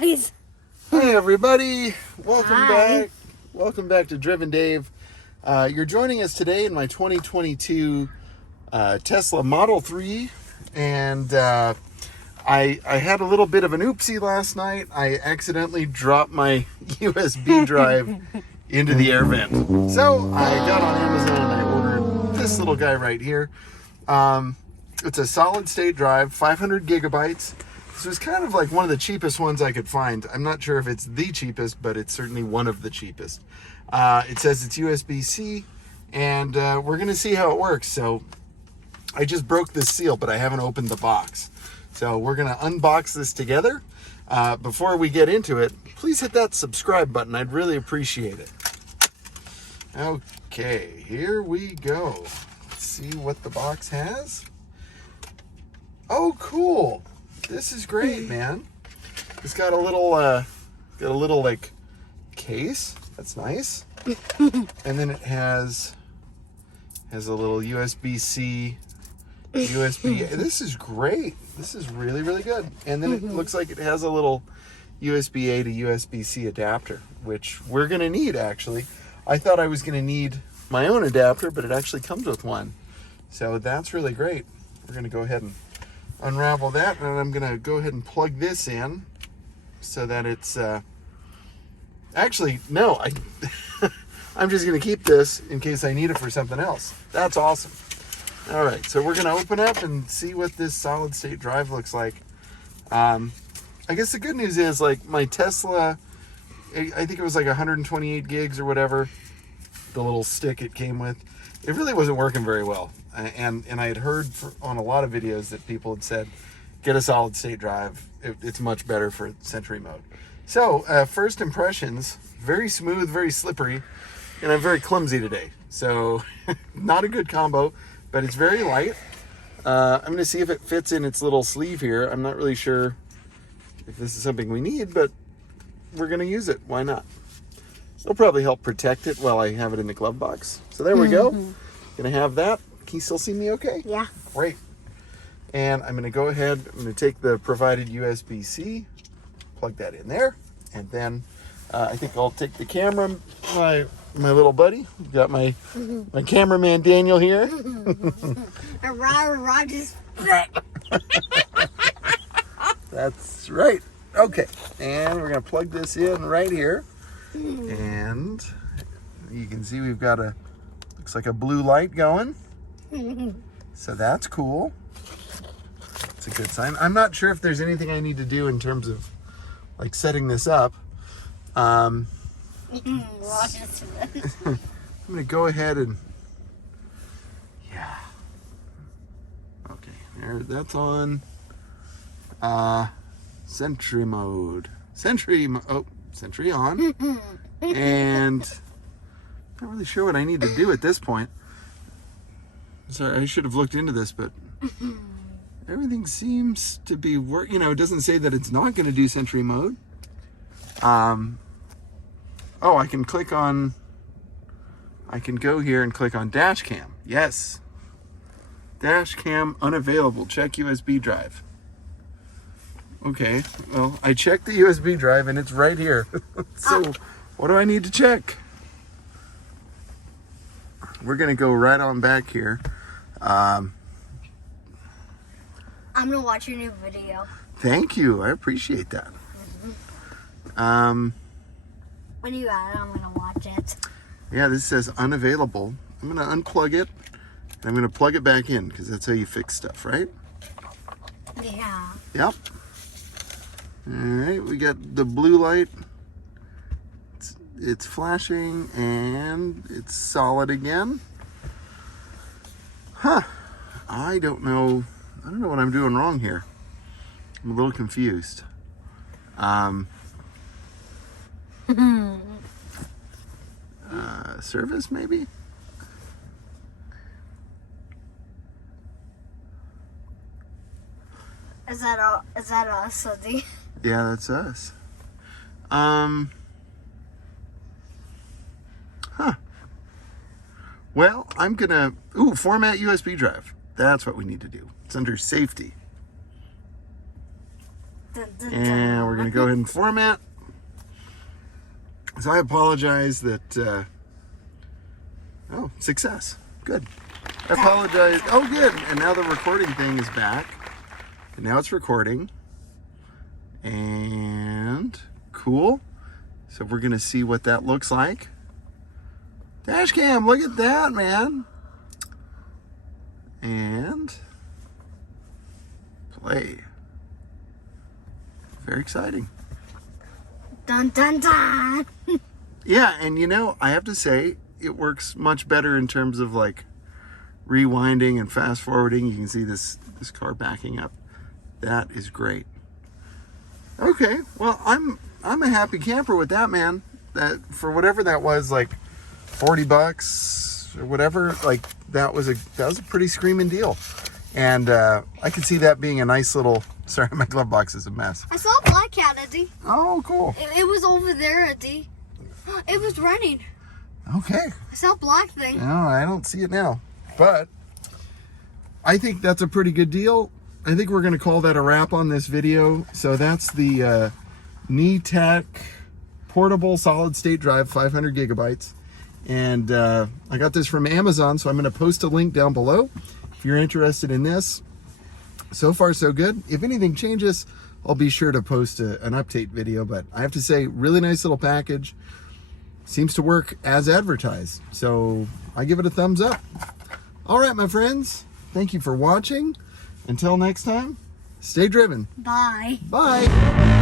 guys. Hey everybody, welcome Hi. back. Welcome back to Driven Dave. You're joining us today in my 2022 Tesla Model 3, and I had a little bit of an oopsie last night. I accidentally dropped my USB drive into the air vent. So I got on Amazon and I ordered this little guy right here. It's a solid state drive, 500 gigabytes. This was kind of like one of the cheapest ones I could find. I'm not sure if it's the cheapest, but it's certainly one of the cheapest. It says it's USB-C, and we're going to see how it works. So I just broke this seal, but I haven't opened the box. So we're going to unbox this together. Before we get into it, please hit that subscribe button. I'd really appreciate it. Okay, here we go. Let's see what the box has. Oh, cool. This is great, man. It's got a little like case. That's nice. And then it has a little USB-C, USB. This is great. This is really, really good. And then it looks like it has a little USB-A to USB-C adapter, which we're gonna need actually. I thought I was gonna need my own adapter, but it actually comes with one. So that's really great. We're gonna go ahead and unravel that, and I'm gonna go ahead and plug this in so that it's actually no, I'm just gonna keep this in case I need it for something else. That's awesome. All right, so we're gonna open up and see what this solid state drive looks like. I guess the good news is, like, my Tesla, I think it was like 128 gigs or whatever, the little stick it came with, it really wasn't working very well. And I had heard on a lot of videos that people had said, get a solid state drive. It's much better for Sentry Mode. So first impressions, very smooth, very slippery, and I'm very clumsy today. So not a good combo, but it's very light. I'm going to see if it fits in its little sleeve here. I'm not really sure if this is something we need, but we're going to use it. Why not? It'll probably help protect it while I have it in the glove box. So there we go. Going to have that. Can you still see me okay? Yeah. Great. And I'm going to go ahead, I'm going to take the provided USB-C, plug that in there, and then I think I'll take the camera, my little buddy. Got my cameraman Daniel here. That's right. Okay. And we're going to plug this in right here. And you can see we've got looks like a blue light going. So that's cool. It's a good sign. I'm not sure if there's anything I need to do in terms of like setting this up. I'm gonna go ahead and okay, there, that's on Sentry Mode. Sentry on. And not really sure what I need to do at this point. Sorry, I should have looked into this, but everything seems to be working. You know, it doesn't say that it's not going to do Sentry Mode. Oh, I can go here and click on Dash Cam. Yes. Dash Cam unavailable. Check USB drive. Okay, well, I checked the USB drive and it's right here. So, what do I need to check? We're going to go right on back here. I'm gonna watch your new video. Thank you. I appreciate that. When you got it, I'm gonna watch it. Yeah, this says unavailable. I'm going to unplug it. And I'm going to plug it back in because that's how you fix stuff, right? Yeah. Yep. All right, we got the blue light. It's flashing and it's solid again. Huh. I don't know what I'm doing wrong here. I'm a little confused. Service maybe? Is that us, Lizzie? Yeah, that's us. Well, I'm gonna, format USB drive. That's what we need to do. It's under safety. And we're going to go ahead and format. So I apologize that, oh, success. Good. I apologize. Oh, good. And now the recording thing is back. And now it's recording. And cool. So we're going to see what that looks like. Dash cam, look at that, man. And play. Very exciting. Dun dun dun. Yeah, and you know, I have to say, it works much better in terms of like rewinding and fast forwarding. You can see this car backing up. That is great. Okay, well, I'm a happy camper with that, man. That for whatever that was, like $40 or whatever, like that was a pretty screaming deal. And I could see that being a nice little. Sorry, my glove box is a mess. I saw a black cat, Eddie. Oh, cool. It was over there, Eddie. It was running. Okay. I saw a black thing. No, I don't see it now. But I think that's a pretty good deal. I think we're going to call that a wrap on this video. So that's the Netac Portable Solid State Drive, 500 gigabytes. And I got this from Amazon, so I'm going to post a link down below if you're interested in this. So far, so good. If anything changes, I'll be sure to post an update video. But I have to say, really nice little package. Seems to work as advertised. So I give it a thumbs up. All right, my friends. Thank you for watching. Until next time, stay driven. Bye. Bye.